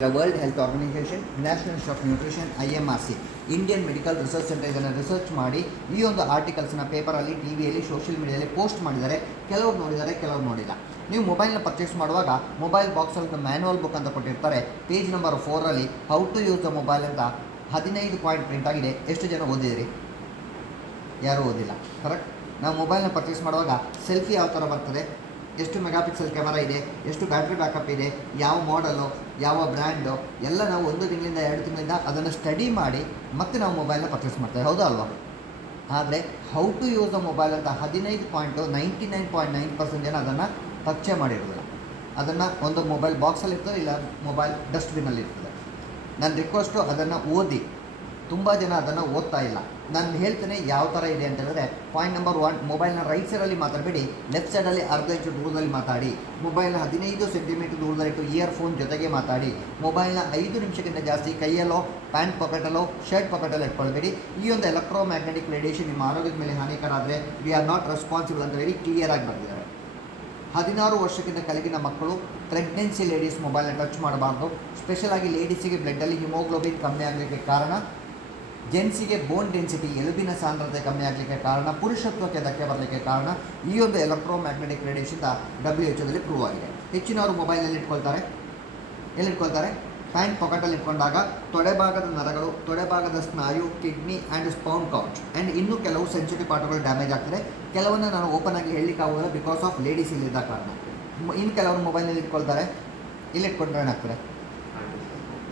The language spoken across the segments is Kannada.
The World Health Organization, National Institute of Nutrition, IMRC, Indian medical research centre ಇದನ್ನು ರಿಸರ್ಚ್ ಮಾಡಿ ಈ ಒಂದು ಆರ್ಟಿಕಲ್ಸ್ನ ಪೇಪರಲ್ಲಿ, ಟಿವಿಯಲ್ಲಿ, ಸೋಷಿಯಲ್ ಮೀಡಿಯಾದಲ್ಲಿ ಪೋಸ್ಟ್ ಮಾಡಿದ್ದಾರೆ. ಕೆಲವರು ನೋಡಿದ್ದಾರೆ, ಕೆಲವರು ನೋಡಿಲ್ಲ. ನೀವು ಮೊಬೈಲ್ನ ಪರ್ಚೇಸ್ ಮಾಡುವಾಗ ಮೊಬೈಲ್ ಬಾಕ್ಸಲ್ಲಿ ಒಂದು ಮ್ಯಾನ್ಯುವಲ್ ಬುಕ್ ಅಂತ ಕೊಟ್ಟಿರ್ತಾರೆ. ಪೇಜ್ ನಂಬರ್ 4ರಲ್ಲಿ how to use the mobile ಅಂತ 15 ಪಾಯಿಂಟ್ ಪ್ರಿಂಟ್ ಆಗಿದೆ. ಎಷ್ಟು ಜನ ಓದಿದಿರಿ? ಯಾರೂ ಓದಿಲ್ಲ. ಕರೆಕ್ಟ್. ನಾವು ಮೊಬೈಲ್ನ ಪರ್ಚೇಸ್ ಮಾಡುವಾಗ ಸೆಲ್ಫಿ ಯಾವ ಥರ ಬರ್ತದೆ, ಎಷ್ಟು ಮೆಗಾಪಿಕ್ಸೆಲ್ ಕ್ಯಾಮರಾ ಇದೆ, ಎಷ್ಟು ಬ್ಯಾಟ್ರಿ ಬ್ಯಾಕಪ್ ಇದೆ, ಯಾವ ಮಾಡಲು, ಯಾವ ಬ್ರ್ಯಾಂಡು ಎಲ್ಲ ನಾವು 1 ತಿಂಗಳಿಂದ 2 ತಿಂಗಳಿಂದ ಅದನ್ನು ಸ್ಟಡಿ ಮಾಡಿ ಮತ್ತೆ ನಾವು ಮೊಬೈಲ್ನ ಪರ್ಚೇಸ್ ಮಾಡ್ತೇವೆ. ಹೌದಾ ಅಲ್ವಾ? ಆದರೆ how to use the mobile ಅಂತ 99.9% ಜನ ಅದನ್ನು ಟಚ್ಚೇ ಮಾಡಿರೋದಿಲ್ಲ. ಅದನ್ನು ಒಂದು ಮೊಬೈಲ್ ಬಾಕ್ಸಲ್ಲಿ ಇರ್ತದೆ, ಇಲ್ಲ ಮೊಬೈಲ್ ಡಸ್ಟ್ಬಿನ್ನಲ್ಲಿ ಇರ್ತದೆ. ನನ್ನ ರಿಕ್ವೆಸ್ಟು ಅದನ್ನು ಓದಿ. ತುಂಬ ಜನ ಅದನ್ನು ಓದ್ತಾ ಇಲ್ಲ. ನಾನು ಹೇಳ್ತೇನೆ ಯಾವ ಥರ ಇದೆ ಅಂತ ಹೇಳಿದ್ರೆ, ಪಾಯಿಂಟ್ ನಂಬರ್ 1, ಮೊಬೈಲ್ನ ರೈಟ್ ಸೈಡಲ್ಲಿ ಮಾತಾಡಬೇಡಿ, ಲೆಫ್ಟ್ ಸೈಡಲ್ಲಿ ಅರ್ಧ ಇಂಚು ದೂರದಲ್ಲಿ ಮಾತಾಡಿ. ಮೊಬೈಲ್ನ 15 ಸೆಂಟಿಮೀಟರ್ ದೂರದಲ್ಲಿಟ್ಟು ಇಯರ್ಫೋನ್ ಜೊತೆಗೆ ಮಾತಾಡಿ. ಮೊಬೈಲ್ನ 5 ನಿಮಿಷಕ್ಕಿಂತ ಜಾಸ್ತಿ ಕೈಯಲ್ಲೋ, ಪ್ಯಾಂಟ್ ಪಾಕೆಟಲ್ಲೋ, ಶರ್ಟ್ ಪಾಕೆಟಲ್ಲೋ ಇಟ್ಕೊಳ್ಬೇಡಿ. ಈ ಒಂದು ಎಲೆಕ್ಟ್ರೋಮ್ಯಾಗ್ನೆಟಿಕ್ ರೇಡಿಯೇಷನ್ ನಿಮ್ಮ ಆರೋಗ್ಯದ ಮೇಲೆ ಹಾನಿಕರ ಆದರೆ ವಿ ಆರ್ ನಾಟ್ ರೆಸ್ಪಾನ್ಸಿಬಲ್ ಅಂತ ವೆರಿ ಕ್ಲಿಯರ್ ಆಗಿ ಬರ್ತಿದ್ದಾರೆ. 16 ವರ್ಷಕ್ಕಿಂತ ಕೆಳಗಿನ ಮಕ್ಕಳು, ಪ್ರೆಗ್ನೆನ್ಸಿ ಲೇಡೀಸ್ ಮೊಬೈಲ್ನ ಟಚ್ ಮಾಡಬಾರ್ದು. ಸ್ಪೆಷಲ್ ಆಗಿ ಲೇಡೀಸಿಗೆ ಬ್ಲಡ್ಡಲ್ಲಿ ಹಿಮೋಗ್ಲೋಬಿನ್ ಕಮ್ಮಿ ಆಗಲಿಕ್ಕೆ ಕಾರಣ, ಜೆಂಟ್ಸಿಗೆ ಬೋನ್ ಡೆನ್ಸಿಟಿ ಎಲುಬಿನ ಸಾಂದ್ರತೆ ಕಮ್ಮಿ ಆಗಲಿಕ್ಕೆ ಕಾರಣ, ಪುರುಷತ್ವಕ್ಕೆ ಧಕ್ಕೆ ಬರಲಿಕ್ಕೆ ಕಾರಣ ಈ ಒಂದು ಎಲೆಕ್ಟ್ರೋಮ್ಯಾಗ್ನೆಟಿಕ್ ರೇಡಿಯೇಷನ್ WHO ಪ್ರೂವ್ ಆಗಿದೆ. ಹೆಚ್ಚಿನವರು ಮೊಬೈಲಲ್ಲಿ ಎಲ್ಲಿಟ್ಕೊಳ್ತಾರೆ? ಪ್ಯಾಂಟ್ ಪಾಕೆಟಲ್ಲಿ ಇಟ್ಕೊಂಡಾಗ ತೊಡೆಭಾಗದ ನರಗಳು, ತೊಡೆಭಾಗದ ಸ್ನಾಯು, kidney and sperm couch and ಇನ್ನೂ ಕೆಲವು ಸೆನ್ಸಿಟಿವ್ ಪಾರ್ಟ್ಗಳು ಡ್ಯಾಮೇಜ್ ಆಗ್ತದೆ. ಕೆಲವನ್ನ ನಾನು ಓಪನ್ ಆಗಿ ಹೇಳಲಿಕ್ಕಾಗೋದಿಲ್ಲ ಬಿಕಾಸ್ ಆಫ್ ಲೇಡೀಸ್ ಇಲ್ಲಿದ್ದ ಕಾರಣ. ಇನ್ನು ಕೆಲವರು ಮೊಬೈಲಲ್ಲಿ ಇಟ್ಕೊಳ್ತಾರೆ. ಇಲ್ಲಿಟ್ಕೊಂಡ್ರೆ ಏನಾಗ್ತದೆ?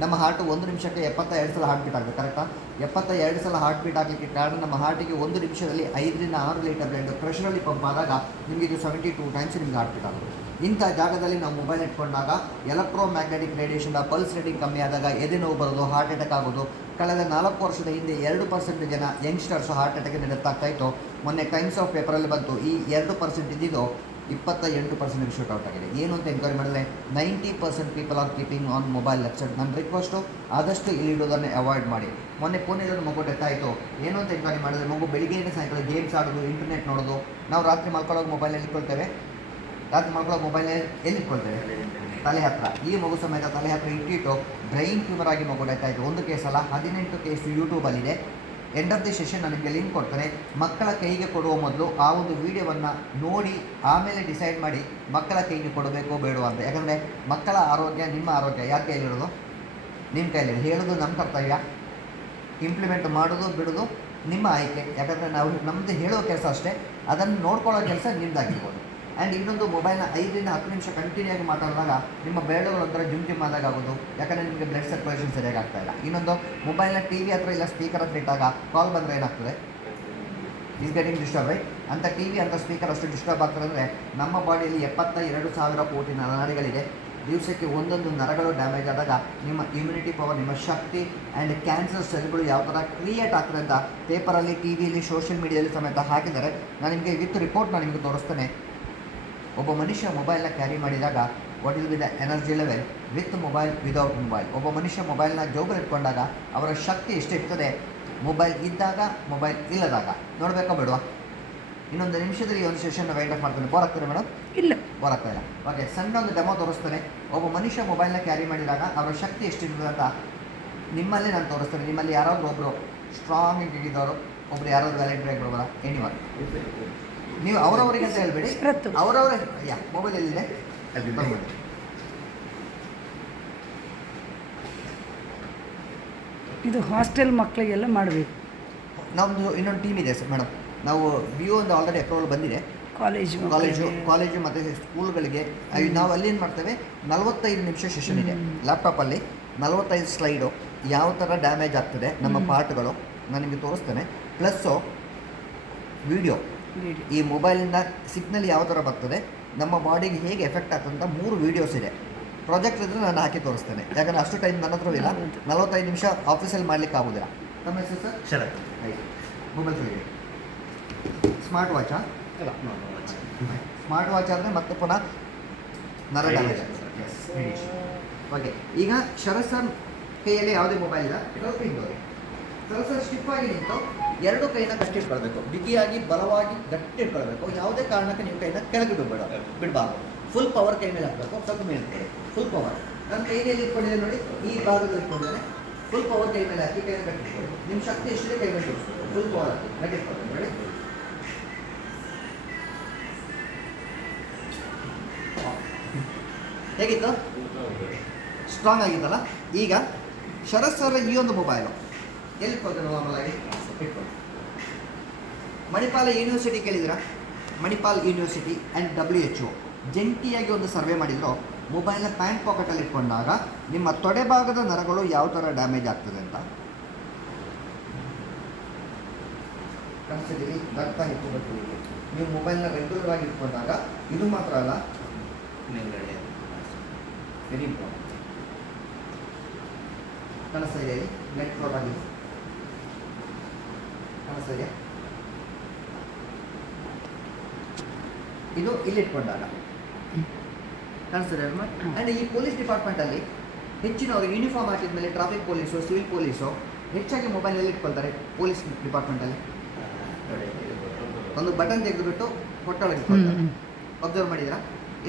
ನಮ್ಮ ಹಾರ್ಟು 1 ನಿಮಿಷಕ್ಕೆ 72 ಸಲ ಹಾರ್ಟ್ ಬೀಟ್ ಆಗಬೇಕು. ಕರೆಕ್ಟಾ? 72 ಸಲ ಹಾರ್ಟ್ ಬೀಟ್ ಆಗಲಿಕ್ಕೆ ಕಾರಣ, ನಮ್ಮ ಹಾರ್ಟಿಗೆ 1 ನಿಮಿಷದಲ್ಲಿ 5 ರಿಂದ 6 ಲೀಟರ್ ಬ್ಲಡ್ ಪ್ರೆಷರಲ್ಲಿ ಪಂಪ್ ಆದಾಗ ನಿಮಗೆ ಇದು 72 ಟೈಮ್ಸ್ ನಿಮಗೆ ಹಾರ್ಟ್ ಬೀಟ್ ಆಗುತ್ತೆ. ಇಂಥ ಜಾಗದಲ್ಲಿ ನಾವು ಮೊಬೈಲ್ ಇಟ್ಕೊಂಡಾಗ ಎಲೆಕ್ಟ್ರೋಮ್ಯಾಗ್ನೆಟಿಕ್ ರೇಡಿಯೇಷನ್ ಪಲ್ಸ್ ರೇಟಿಂಗ್ ಕಮ್ಮಿ ಆದಾಗ ಎದೆ ನೋವು ಬರೋದು, ಹಾರ್ಟ್ ಅಟ್ಯಾಕ್ ಆಗೋದು. ಕಳೆದ 4 ವರ್ಷದ ಹಿಂದೆ 2% ಜನ ಯಂಗ್ಸ್ಟರ್ಸ್ ಹಾರ್ಟ್ ಅಟ್ಯಾಕಿಂದ ಡೆತ್ ಆಗ್ತಾಯಿತ್ತು. ಮೊನ್ನೆ ಟೈಮ್ಸ್ ಆಫ್ ಪೇಪರಲ್ಲಿ ಬಂತು, ಈ 2% ಇದ್ದಿದ್ದು 28% ಶೂಟ್ ಔಟ್ ಆಗಿದೆ. ಏನು ಅಂತ ಎನ್ಕ್ವೈರಿ ಮಾಡಿದ್ರೆ 90% people are keeping on mobile left. ನನ್ನ ರಿಕ್ವೆಸ್ಟು ಆದಷ್ಟು ಇಲ್ಲಿಡೋದನ್ನೇ ಅವಾಯ್ಡ್ ಮಾಡಿ. ಮೊನ್ನೆ ಪುಣೆಯಲ್ಲಿ ಮಗು ಡೆತ್ ಆಯಿತು. ಏನು ಅಂತ ಎನ್ಕ್ವೈರಿ ಮಾಡಿದ್ರೆ ಮಗು ಬೆಳಿಗ್ಗೆಯಿಂದ ಸಾಯಂಕಾಲ ಗೇಮ್ಸ್ ಆಡೋದು, ಇಂಟರ್ನೆಟ್ ನೋಡೋದು. ನಾವು ರಾತ್ರಿ ಮಲ್ಕೊಳ್ಳೋಕೆ ಮೊಬೈಲಲ್ಲಿ ಇಟ್ಕೊಳ್ತೇವೆ. ಎಲ್ಲಿಟ್ಕೊಳ್ತೇವೆ? ತಲೆ ಹತ್ರ. ಈ ಮಗು ಸಮೇತ ತಲೆ ಹತ್ರ ಇಟ್ಟಿಟ್ಟು ಬ್ರೈನ್ ಟ್ಯೂಮರ್ ಆಗಿ ಮಗು ಡೆತ್ ಆಯಿತು. ಒಂದು ಕೇಸಲ್ಲ, 18 ಕೇಸು ಯೂಟ್ಯೂಬಲ್ಲಿದೆ. ಎಂಡ್ ಆಫ್ ದಿ ಸೆಷನ್ ನಾನು ನಿಮಗೆ ಲಿಂಕ್ ಕೊಡ್ತೇನೆ. ಮಕ್ಕಳ ಕೈಗೆ ಕೊಡುವ ಮೊದಲು ಆ ಒಂದು ವಿಡಿಯೋವನ್ನು ನೋಡಿ ಆಮೇಲೆ ಡಿಸೈಡ್ ಮಾಡಿ ಮಕ್ಕಳ ಕೈಗೆ ಕೊಡಬೇಕೋ ಬೇಡವಾ ಅಂತ. ಯಾಕಂದರೆ ಮಕ್ಕಳ ಆರೋಗ್ಯ ನಿಮ್ಮ ಆರೋಗ್ಯ ಯಾರ ಕೈಲಿರೋದು? ನಿಮ್ಮ ಕೈಲಿ. ಹೇಳೋದು ನಮ್ಮ ಕರ್ತವ್ಯ, ಇಂಪ್ಲಿಮೆಂಟ್ ಮಾಡೋದು ಬಿಡೋದು ನಿಮ್ಮ ಆಯ್ಕೆ. ಯಾಕಂದರೆ ನಾವು ನಮ್ಮದು ಹೇಳೋ ಕೆಲಸ ಅಷ್ಟೇ, ಅದನ್ನು ನೋಡ್ಕೊಳ್ಳೋ ಕೆಲಸ ನಿಮ್ಮದಾಗಿರ್ಬೋದು. ಆ್ಯಂಡ್ ಇನ್ನೊಂದು, ಮೊಬೈಲ್ನ 5 ರಿಂದ 10 ನಿಮಿಷ ಕಂಟಿನ್ಯೂ ಆಗಿ ಮಾತಾಡಿದಾಗ ನಿಮ್ಮ ಬೆರಳುಗಳು ಒಂಥರ ಜುಮ್ ಆದಾಗ ಆಗೋದು. ಯಾಕಂದರೆ ನಿಮಗೆ ಬ್ಲಡ್ ಸರ್ಕ್ಯುಲೇಷನ್ ಸರಿಯಾಗಿ ಆಗ್ತಾಯಿಲ್ಲ. ಇನ್ನೊಂದು, ಮೊಬೈಲ್ನ TV ಹತ್ರ ಇಲ್ಲ ಸ್ಪೀಕರ್ ಹತ್ರ ಇಟ್ಟಾಗ ಕಾಲ್ ಬಂದರೆ ಏನಾಗ್ತದೆ? Is getting disturb right. ಅಂತ TV ಅಂತ ಸ್ಪೀಕರ್ ಅಷ್ಟು ಡಿಸ್ಟರ್ಬ್ ಆಗ್ತದೆ ಅಂದರೆ ನಮ್ಮ ಬಾಡಿಯಲ್ಲಿ 72,000 ಕೋಟಿ ನರನಾಡಿಗಳಿದೆ. ದಿವಸಕ್ಕೆ ಒಂದೊಂದು ನರಗಳು ಡ್ಯಾಮೇಜ್ ಆದಾಗ ನಿಮ್ಮ ಇಮ್ಯುನಿಟಿ ಪವರ್, ನಿಮ್ಮ ಶಕ್ತಿ ಆ್ಯಂಡ್ ಕ್ಯಾನ್ಸರ್ ಸೆಲ್ಗಳು ಯಾವ ಥರ ಕ್ರಿಯೇಟ್ ಆಗ್ತದೆ ಅಂತ ಪೇಪರಲ್ಲಿ, ಟಿವಿಯಲ್ಲಿ, ಸೋಷಿಯಲ್ ಮೀಡಿಯಾದಲ್ಲಿ ಸಮೇತ ಹಾಕಿದ್ದಾರೆ. ನಾನು ನಿಮಗೆ ವಿತ್ ರಿಪೋರ್ಟ್ ನಾನು ನಿಮಗೆ ತೋರಿಸ್ತೇನೆ. ಒಬ್ಬ ಮನುಷ್ಯ ಮೊಬೈಲ್ನ ಕ್ಯಾರಿ ಮಾಡಿದಾಗ what will be the energy level with mobile, without mobile. ಒಬ್ಬ ಮನುಷ್ಯ ಮೊಬೈಲ್ನ ಜೋಬಲ್ಲಿ ಇಟ್ಕೊಂಡಾಗ ಅವರ ಶಕ್ತಿ ಎಷ್ಟಿರ್ತದೆ ಮೊಬೈಲ್ ಇದ್ದಾಗ, ಮೊಬೈಲ್ ಇಲ್ಲದಾಗ. ನೋಡಬೇಕಾ ಬೇಡವಾ? ಇನ್ನೊಂದು ನಿಮಿಷದಲ್ಲಿ ಈ ಒಂದು ಸೆಷನ್ ವೈಂಡ್ ಅಪ್ ಮಾಡ್ತೇನೆ. ಬೋರ್ ಆಗ್ತದೆ ಮೇಡಮ್? ಇಲ್ಲ, ಬೋರ್ ಆಗ್ತಾ ಇಲ್ಲ. ಓಕೆ, ಸಣ್ಣ ಒಂದು ಡೆಮೋ ತೋರಿಸ್ತೇನೆ. ಒಬ್ಬ ಮನುಷ್ಯ ಮೊಬೈಲ್ನ ಕ್ಯಾರಿ ಮಾಡಿದಾಗ ಅವರ ಶಕ್ತಿ ಎಷ್ಟಿರ್ತದೆ ಅಂತ ನಿಮ್ಮಲ್ಲಿ ನಾನು ತೋರಿಸ್ತೇನೆ. ನಿಮ್ಮಲ್ಲಿ ಯಾರಾದರೂ ಒಬ್ಬರು ಸ್ಟ್ರಾಂಗ್ ಆಗಿದ್ದವರು, ಒಬ್ಬರು ಯಾರಾದರೂ ವ್ಯಾಲೆಂಟ್ರಿ ಆಗಿರೋಲ್ಲ, ಎನಿವನ್. ನೀವು ಅವರವರಿಗೆ ಅಂತ ಹೇಳ್ಬೇಡಿ, ಅವರವರೇ. ಮೊಬೈಲ್ ಎಲ್ಲಿದೆ? ಇದು ಹಾಸ್ಟೆಲ್ ಮಕ್ಕಳಿಗೆಲ್ಲ ಮಾಡಬೇಕು. ನಮ್ಮದು ಇನ್ನೊಂದು ಟೀಮ್ ಇದೆ ಸರ್ ಮೇಡಮ್. ನಾವು ಒಂದು ಆಲ್ರೆಡಿ ಅಪ್ರೂವಲ್ ಬಂದಿದೆ. ಕಾಲೇಜು ಮತ್ತು ಸ್ಕೂಲ್ಗಳಿಗೆ ನಾವು ಅಲ್ಲಿ ಏನು ಮಾಡ್ತೇವೆ, 45 ನಿಮಿಷ ಸೆಷನ್ ಇದೆ. ಲ್ಯಾಪ್ಟಾಪಲ್ಲಿ 45 ಸ್ಲೈಡು ಯಾವ ಥರ ಡ್ಯಾಮೇಜ್ ಆಗ್ತದೆ ನಮ್ಮ ಪಾರ್ಟ್ಗಳು ನಾನು ನಿಮಗೆ ತೋರಿಸ್ತೇನೆ. ಪ್ಲಸ್ಸು ವಿಡಿಯೋ, ಈ ಮೊಬೈಲಿಂದ ಸಿಗ್ನಲ್ ಯಾವ ಥರ ಬರ್ತದೆ, ನಮ್ಮ ಬಾಡಿಗೆ ಹೇಗೆ ಎಫೆಕ್ಟ್ ಆಗ್ತದೆ ಅಂತ 3 ವೀಡಿಯೋಸ್ ಇದೆ. ಪ್ರಾಜೆಕ್ಟ್ ಇದ್ದರೆ ನಾನು ಹಾಕಿ ತೋರಿಸ್ತೇನೆ. ಯಾಕಂದರೆ ಅಷ್ಟು ಟೈಮ್ ನನ್ನ ಹತ್ರ ಇಲ್ಲ. 45 ನಿಮಿಷ ಆಫೀಸಲ್ಲಿ ಮಾಡಲಿಕ್ಕೆ ಆಗೋದಿಲ್ಲ. ನಮ್ಮ ಹೆಸರು ಸರ್? ಶರತ್. ಆಯ್ತು. ಮೊಬೈಲ್ ಸರಿ. ಸ್ಮಾರ್ಟ್ ವಾಚಾ? ಸ್ಮಾರ್ಟ್ ವಾಚ್ ಆದರೆ ಮತ್ತೆ ಪುನಃ ನರ ಡ್ಯಾಮೇಜ್ ಆಗ್ತದೆ. ಓಕೆ, ಈಗ ಶರತ್ ಸರ್ ಕೈಯಲ್ಲಿ ಯಾವುದೇ ಮೊಬೈಲ್ ಇಲ್ಲ, ಹಿಂದೋಗಿ ಶರತ್ ಸರ್ ಸ್ಟಿಪ್ ಆಗಿ ನಿಂತು 2 ಕೈನ ಗಟ್ಟಿ ಇಟ್ಕೊಳ್ಬೇಕು. ಬಿಗಿಯಾಗಿ ಬಲವಾಗಿ ಗಟ್ಟಿ ಇಟ್ಕೊಳ್ಬೇಕು. ಯಾವುದೇ ಕಾರಣಕ್ಕೆ ನೀವು ಕೈನ ಕೆಳಗೆ ಬಿಡಬಾರ್ದು. ಫುಲ್ ಪವರ್ ಕೈ ಮೇಲೆ ಹಾಕಬೇಕು. ಸ್ವಲ್ಪ ಮೇಲೆ ಫುಲ್ ಪವರ್. ನನ್ನ ಕೈಯಲ್ಲಿ ಇಟ್ಕೊಂಡಿದೆ ನೋಡಿ, ಈ ಭಾಗದಲ್ಲಿ ಇಟ್ಕೊಂಡಿದ್ದೇನೆ. ಫುಲ್ ಪವರ್ ಕೈ ಮೇಲೆ ಹಾಕಿ ಕೈಯನ್ನು ಗಟ್ಟಿಟ್ಕೊಳ್ಳಿ. ನಿಮ್ಮ ಶಕ್ತಿ ಎಷ್ಟಿದೆ ಕೈ ಮೇಲೆ ತೋರಿಸ್ಕೊಳ್ಳಿ. ಫುಲ್ ಪವರ್ ಹಾಕಿ ಗಟ್ಟಿಟ್ಕೊಳ್ಳಿ ನೋಡಿ. ಹೇಗಿತ್ತು? ಸ್ಟ್ರಾಂಗ್ ಆಗಿತ್ತಲ್ಲ. ಈಗ ಶರತ್ ಸರ್ ಈ ಒಂದು ಮೊಬೈಲು ಎಲ್ಲಿ ಇಟ್ಕೊಳ್ತಾರೆ ನಾರ್ಮಲ್ ಆಗಿ ಇಟ್ಕೊಳ್ಳಿ. ಮಣಿಪಾಲ ಯೂನಿವರ್ಸಿಟಿ ಕೇಳಿದಿರಾ? ಮಣಿಪಾಲ್ ಯೂನಿವರ್ಸಿಟಿ ಆ್ಯಂಡ್ WHO ಜಂಟಿಯಾಗಿ ಒಂದು ಸರ್ವೆ ಮಾಡಿದ್ರು. ಮೊಬೈಲ್ನ ಪ್ಯಾಂಟ್ ಪಾಕೆಟಲ್ಲಿ ಇಟ್ಕೊಂಡಾಗ ನಿಮ್ಮ ತೊಡೆ ಭಾಗದ ನರಗಳು ಯಾವ ಥರ ಡ್ಯಾಮೇಜ್ ಆಗ್ತದೆ ಅಂತ. ಕನಸಲ್ಲಿ ರಕ್ತ ಇಟ್ಕೋಬೇಕು. ನೀವು ಮೊಬೈಲ್ನ ರೆಗ್ಯುಲರ್ ಆಗಿ ಇಟ್ಕೊಂಡಾಗ ಇದು ಮಾತ್ರ ಅಲ್ಲ, ವೆರಿ ಇಂಪಾರ್ಟೆಂಟ್. ಕಾಣಿಸ್ತಾ ಇದೆ ಇಲ್ಲಿ ನೆಟ್ ಫ್ರಾಡ್ ಆಗಿದೆ. ಕಾಣಿಸ್ತಾ ಇದೆ. ಇದು ಇಲ್ಲಿ ಇಟ್ಕೊಂಡಾಗ ಕಾಣಿಸ್ತದೆ ಅಲ್ವಾ? ಆ್ಯಂಡ್ ಈ ಪೊಲೀಸ್ ಡಿಪಾರ್ಟ್ಮೆಂಟಲ್ಲಿ ಹೆಚ್ಚಿನವರು ಯೂನಿಫಾರ್ಮ್ ಹಾಕಿದ ಮೇಲೆ ಟ್ರಾಫಿಕ್ ಪೊಲೀಸು, ಸಿವಿಲ್ ಪೊಲೀಸು ಹೆಚ್ಚಾಗಿ ಮೊಬೈಲಲ್ಲಿ ಇಟ್ಕೊಳ್ತಾರೆ. ಪೊಲೀಸ್ ಡಿಪಾರ್ಟ್ಮೆಂಟಲ್ಲಿ ಒಂದು ಬಟನ್ ತೆಗೆದುಬಿಟ್ಟು ಹೊಟ್ಟೆೊಳಗೆ ಇಟ್ಕೊಳ್ತಾರೆ. ಅಬ್ಸರ್ವ್ ಮಾಡಿದ್ದೀರಾ?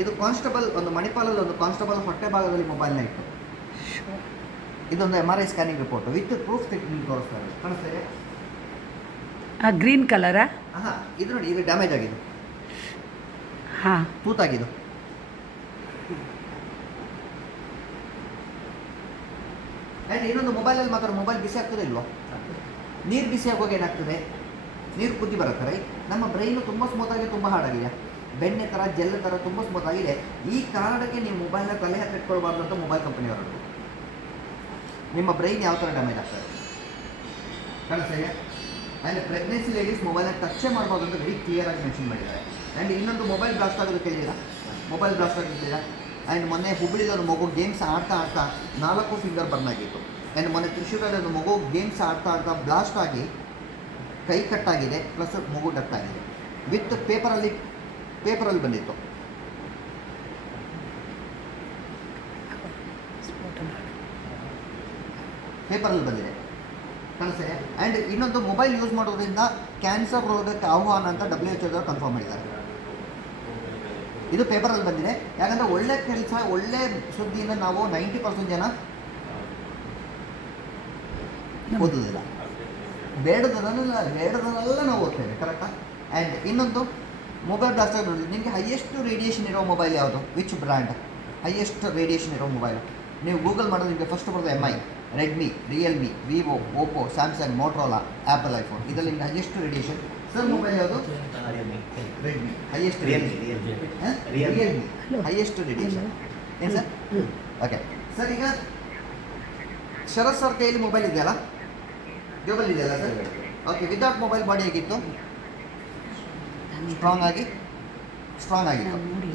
ಇದು ಕಾನ್ಸ್ಟೇಬಲ್, ಒಂದು ಮಣಿಪಾಲಲ್ಲಿ ಒಂದು ಕಾನ್ಸ್ಟೇಬಲ್ ಹೊಟ್ಟೆ ಭಾಗದಲ್ಲಿ ಮೊಬೈಲ್ನ ಇಟ್ಟು, ಇದೊಂದು MRI scanning report with proof ನಿಮ್ಗೆ ತೋರಿಸ್ತಾರೆ. ಕಾಣಿಸ್ತಾ ಇದೆ? ಗ್ರೀನ್ ಕಲರಾ? ಹಾಂ, ಇದು ನೋಡಿ, ಇದು ಡ್ಯಾಮೇಜ್ ಆಗಿದೆ, ಹಾಂ, ತೂತಾಗಿದ್ದು. ಆ್ಯಂಡ್ ಇನ್ನೊಂದು ಮೊಬೈಲಲ್ಲಿ ಮಾತ್ರ ಮೊಬೈಲ್ ಬಿಸಿ ಆಗ್ತದೆ ಇಲ್ವೋ? ನೀರು ಬಿಸಿ ಆಗುವಾಗ ಏನಾಗ್ತದೆ? ನೀರು ಕುದಿ ಬರುತ್ತೆ ರೈಟ್. ನಮ್ಮ ಬ್ರೈನು ತುಂಬ ಸ್ಮೂತಾಗಿ ತುಂಬ ಹಾರ್ಡಾಗಿದೆ, ಬೆಣ್ಣೆ ಥರ ಜೆಲ್ ಥರ ತುಂಬ ಸ್ಮೂತ್ ಆಗಿದೆ. ಈ ಕಾರಣಕ್ಕೆ ನೀವು ಮೊಬೈಲ್ನ ತಲೆ ಹತ್ರ ಇಟ್ಕೊಳ್ಬಾರ್ದು ಅಂತ ಮೊಬೈಲ್ ಕಂಪನಿ ಹೊರಟು. ನಿಮ್ಮ ಬ್ರೈನ್ ಯಾವ ಥರ ಡ್ಯಾಮೇಜ್ ಆಗ್ತದೆ ಕಾಣಿಸ್ತಾ. ಆ್ಯಂಡ್ ಪ್ರೆಗ್ನೆನ್ಸಿ ಲೇಡೀಸ್ ಮೊಬೈಲ್ನ ಟಚ್ಚೇ ಮಾಡ್ಬೋದು ಅಂತ ವೆರಿ ಕ್ಲಿಯರ್ ಆಗಿ ಮೆನ್ಷನ್ ಮಾಡಿದ್ದಾರೆ. ಆ್ಯಂಡ್ ಇನ್ನೊಂದು ಮೊಬೈಲ್ ಬ್ಲಾಸ್ಟ್ ಆಗೋದು ಕೇಳಿಲ್ಲ, ಮೊಬೈಲ್ ಬ್ಲಾಸ್ಟ್ ಆಗಿರ್ತೀರಾ. ಆ್ಯಂಡ್ ಮೊನ್ನೆ ಹುಬ್ಬಳ್ಳಿಲಿ ಒಂದು ಮಗು ಗೇಮ್ಸ್ ಆಡ್ತಾ 4 ಫಿಂಗರ್ ಬರ್ನ್ ಆಗಿತ್ತು. ಆ್ಯಂಡ್ ಮೊನ್ನೆ ತ್ರಿಶೂರಲ್ಲಿ ಒಂದು ಮಗು ಗೇಮ್ಸ್ ಆಡ್ತಾ ಬ್ಲಾಸ್ಟ್ ಆಗಿ ಕೈ ಕಟ್ಟಾಗಿದೆ, ಪ್ಲಸ್ ಮಗು ಡೆತ್ ಆಗಿದೆ. ವಿತ್ ಪೇಪರಲ್ಲಿ ಬಂದಿತ್ತು. ಪೇಪರಲ್ಲಿ ಬಂದಿದೆ, ಕಾಣಿಸ್ತಾ. ಆ್ಯಂಡ್ ಇನ್ನೊಂದು ಮೊಬೈಲ್ ಯೂಸ್ ಮಾಡೋದ್ರಿಂದ ಕ್ಯಾನ್ಸರ್ ರೋಗಕ್ಕೆ ಆಹ್ವಾನ ಅಂತ WHO ಕನ್ಫರ್ಮ್ ಮಾಡಿದ್ದಾರೆ. ಇದು ಪೇಪರಲ್ಲಿ ಬಂದಿದೆ. ಯಾಕಂದರೆ ಒಳ್ಳೆ ಕೆಲಸ, ಒಳ್ಳೆ ಸುದ್ದಿಯಿಂದ ನಾವು 90% ಜನ ಓದೋದಿಲ್ಲ, ಬೇಡದನ್ನೆಲ್ಲ ನಾವು ಓದ್ತೇವೆ, ಕರೆಕ್ಟಾ? ಆ್ಯಂಡ್ ಇನ್ನೊಂದು ಮೊಬೈಲ್ ಬ್ಲಾಸ್ಟ್ ಆಗಿ ನೋಡಿ, ನಿಮಗೆ ಹೈಯೆಸ್ಟ್ ರೇಡಿಯೇಷನ್ ಇರೋ ಮೊಬೈಲ್ ಯಾವುದು? ವಿಚ್ ಬ್ರ್ಯಾಂಡ್ ಹೈಯೆಸ್ಟ್ ರೇಡಿಯೇಷನ್ ಇರೋ ಮೊಬೈಲು? ನೀವು ಗೂಗಲ್ ಮಾಡೋದು ನಿಮಗೆ ಫಸ್ಟ್ ಬರೋದು MI, Redmi, Realme, Vivo, Oppo, Samsung, Motorola, apple, iPhone. ಇದರಲ್ಲಿ ನಿಮಗೆ ಹೈಯೆಸ್ಟ್ ರೇಡಿಯೇಷನ್ ಸರ್ ಮೊಬೈಲ್ ಯಾವುದು? Redmi highest Realme highest radiation. ಏನು ಸರ್? ಓಕೆ ಸರ್, ಈಗ ಶರತ್ ಸರ್ ಕೈಯಲ್ಲಿ ಮೊಬೈಲ್ ಇದೆಯಲ್ಲ, ಜೋಬಲ್ ಇದೆಯಲ್ಲ sir? Okay, without mobile body ಹೇಗಿತ್ತು? ಸ್ಟ್ರಾಂಗ್ ಆಗಿತ್ತು.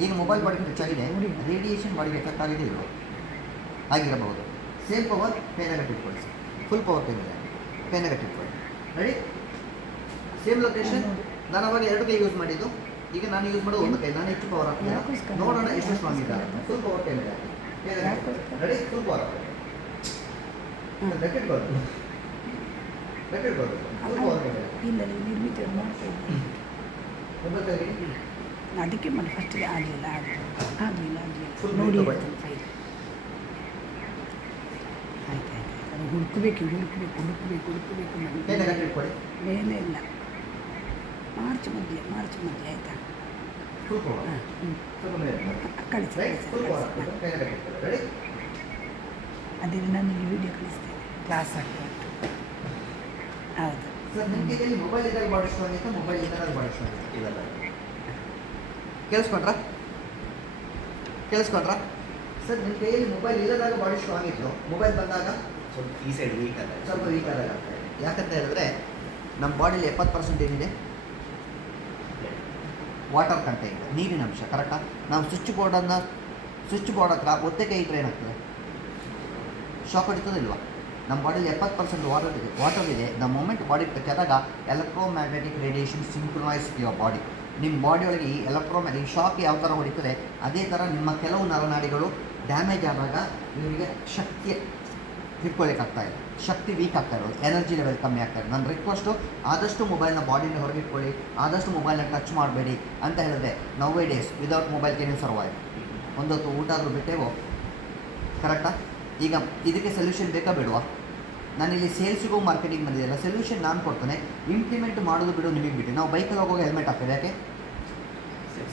ಈಗ ಮೊಬೈಲ್ ಬಾಡಿಗೆ ಟಚ್ ಆಗಿದೆ, ರೇಡಿಯೇಷನ್ ಬಾಡಿಗೆ ಎಫೆಕ್ಟ್ ಆಗಿದೆ ಇಲ್ವೋ? ಆಗಿರಬಹುದು. ಸೇಮ್ ಪವರ್ ಕೈನಾಗ ಇಟ್ಕೊಳ್ಳಿ, ಫುಲ್ ಪವರ್ ಕೈನಿದೆ, ಕೈನಾಗ ಇಟ್ಕೊಳ್ಳಿ. ರೆಡಿ? Same location. ನಾನು ಅವಾಗ 2 ಕೈ ಯೂಸ್ ಮಾಡಿದ್ದು, ಈಗ ನಾನು ಯೂಸ್ ಮಾಡೋದು 1 ಕೈ. ನಾನು ಹೆಚ್ಚು ಪವರ್ ಹಾಕ್ತೀನಿ, ನೋಡೋಣ ಎಷ್ಟು ಸ್ಟ್ರಾಂಗ್ ಇದೆ. ಫುಲ್ ಪವರ್ ಕೈ ಮೇಲೆ ರೆಡಿ? ಫುಲ್ ಪವರ್ ಗಟ್ಟಿಟ್ಕೊಳ್ಳಿ, ಫುಲ್ ಪವರ್ ಕೈ ಮೇಲೆ ಮೊಬೈಲ್ ಕೈಗೆ ಅದಕ್ಕೆ ಮಾಡಿ ಫಸ್ಟಿಗೆ ಆಗಲಿಲ್ಲ Full ನೋಡಿ mobile. ಫೈಲ್ ಆಯ್ತು ಅದು ಹುಡುಕಬೇಕು ಕೈನ ಗಟ್ಟಿಟ್ಕೊಳ್ಳಿ, ಮೇಲೆ ಇಲ್ಲ. ಮಾರ್ಚ್ ಮಧ್ಯೆ ಆಯಿತಾ? Full power. ಹಾಂ, ಸ್ವಲ್ಪ ಮೇಲೆ ಕಳಿಸಿ ರೈಟ್, ಫುಲ್ ಪವರ್ ಹಾಕ್ಬಿಟ್ಟು ಕೈನ ಗಟ್ಟಿಟ್ಕೊಳ್ಳಿ. ರೆಡಿ? ಅದೇ ನಾನು ಈ ವಿಡಿಯೋ ಕಳಿಸ್ತೇನೆ, ಕ್ಲಾಸ್ ಆಗ್ತಾ ಹೌದು. ಸರ್, ನಿಮ್ಮ ಕೈಯಲ್ಲಿ ಮೊಬೈಲ್ ಇದ್ದಾಗ ಭಾಳ ಇಷ್ಟ ಆಗಿತ್ತು, ಮೊಬೈಲ್ ಇದ್ದಾಗ ಭಾಳ ಇಷ್ಟ ಆಗಿತ್ತು. ಇವೆಲ್ಲ ಕೇಳಿಸ್ಕೊಂಡ್ರಾ ಸರ್? ನಿಮ್ಮ ಕೈಯಲ್ಲಿ ಮೊಬೈಲ್ ಇಲ್ಲದಾಗ ಭಾಳ ಇಷ್ಟ ಆಗಿತ್ತು, ಮೊಬೈಲ್ ಬಂದಾಗ ಸ್ವಲ್ಪ ಈ ಸೈಡ್ ವೀಕ್ ಅದ, ಸ್ವಲ್ಪ ವೀಕ್ ಆದಾಗ ಆಗ್ತಾ ಇದೆ. ಯಾಕಂತ ಹೇಳಿದ್ರೆ ನಮ್ಮ ಬಾಡಿಲಿ 70% ಏನಿದೆ? ವಾಟರ್ ಕಂಟೆಂಟ್, ನೀರಿನ ಅಂಶ, ಕರೆಕ್ಟಾ? ನಾವು ಸ್ವಿಚ್ ಬೋರ್ಡ್ ಹತ್ರ ಒತ್ತೆ ಕೈ ಇಟ್ಟರೆ ಏನಾಗ್ತದೆ? ಶಾಕ್ ಹೊಡಿತದೆ ಇಲ್ವಾ? ನಮ್ಮ ಬಾಡಿಲಿ 70% ವಾಟರ್ ಇದೆ. ದ ಮೂಮೆಂಟ್ ಬಾಡಿ ಟಚ್ ಆದಾಗ electromagnetic radiation synchronise your body. ನಿಮ್ಮ ಬಾಡಿಯೊಳಗೆ ಈ ಎಲೆಕ್ಟ್ರೋಮ್ಯಾಗ್ನೆಟಿಕ್ ಶಾಕ್ ಯಾವ ಥರ ಹೊಡಿತದೆ, ಅದೇ ಥರ ನಿಮ್ಮ ಕೆಲವು ನರನಾಡಿಗಳು ಡ್ಯಾಮೇಜ್ ಆದಾಗ ಇವರಿಗೆ ಶಕ್ತಿ ಹಿಡ್ಕೊಳ್ಳಿಕ್ಕಾಗ್ತಾ ಇದೆ, ಶಕ್ತಿ ವೀಕ್ ಆಗ್ತಾ ಇರೋದು, ಎನರ್ಜಿ ಲೆವೆಲ್ ಕಮ್ಮಿ ಆಗ್ತಾ ಇದೆ. ನನ್ನ ರಿಕ್ವೆಸ್ಟು, ಆದಷ್ಟು ಮೊಬೈಲ್ನ ಬಾಡಿನ ಹೊರಗಿಟ್ಕೊಳ್ಳಿ, ಆದಷ್ಟು ಮೊಬೈಲ್ನ ಟಚ್ ಮಾಡಬೇಡಿ ಅಂತ ಹೇಳಿದ್ರೆ. Nowadays without mobile can you survive? ಒಂದೊತ್ತು ಊಟ ಆದರೂ ಬಿಟ್ಟೇವೋ ಕರೆಕ್ಟಾ? ಈಗ ಇದಕ್ಕೆ ಸೊಲ್ಯೂಷನ್ ಬೇಕಾ ಬೇಡವಾ? ನಾನಿಲ್ಲಿ ಸೇಲ್ಸಿಗೂ ಮಾರ್ಕೆಟಿಂಗ್ ಬಂದಿದೆಯಲ್ಲ, ಸೊಲ್ಯೂಷನ್ ನಾನು ಕೊಡ್ತೇನೆ, ಇಂಪ್ಲಿಮೆಂಟ್ ಮಾಡೋದು ಬಿಡು ನಿಮಗೆ ಬಿಟ್ಟು. ನಾವು ಬೈಕಲ್ಲಿ ಹೋಗುವಾಗ ಹೆಲ್ಮೆಟ್ ಹಾಕ್ತೇವೆ, ಯಾಕೆ?